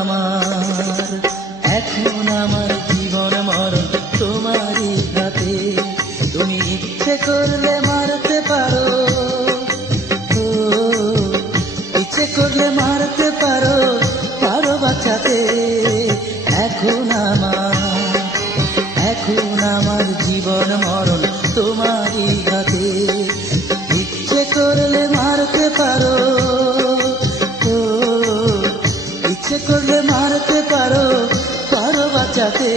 আমার, এখন আমার জীবন মরণ তোমারই হাতে। তুমি ইচ্ছে করলে মারতে পারো ইচ্ছে করলে মারতে পারো পারো বাঁচাতে। এখন আমার এখন আমার জীবন মরণ তোমারই হাতে। ইচ্ছে করলে মারতে পারো ইচ্ছে করলে মারতে পারো পারো বাঁচাতে।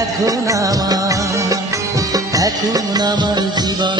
এখন আমার এখন আমার জীবন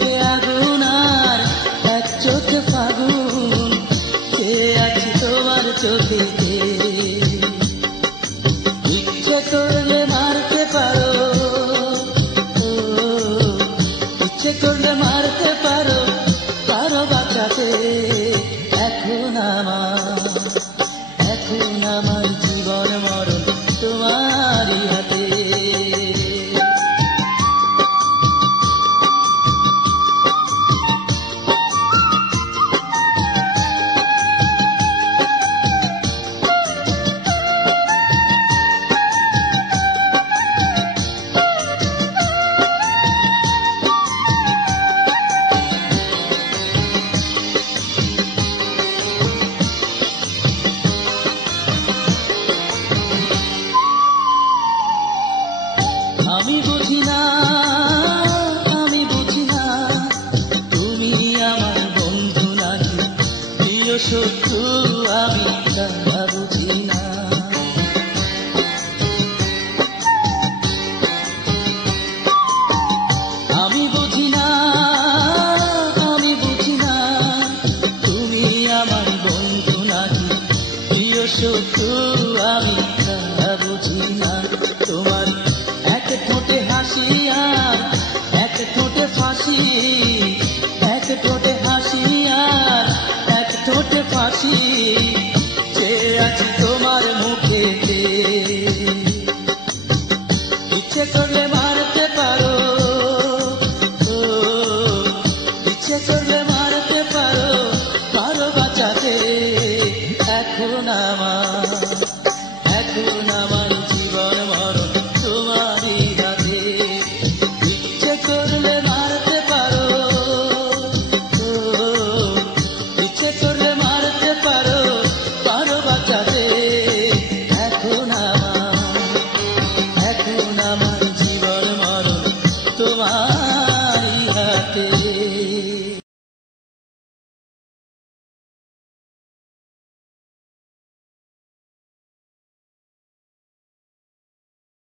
চোখে এক চোখে চোখে করলে মারতে পারো মারতে পারো পারো বাঁচাতে। এখন আমার শত্রু আমি তা বুঝি না, আমি বুঝি না, তুমি আমার বন্ধু নাকি? প্রিয় শত্রু আমি হাসি যে আছি তোমার মুখে। ইচ্ছে করলে মারতে পারো ইচ্ছে করলে মারতে পারো পারো বাঁচাতে এখন আমার।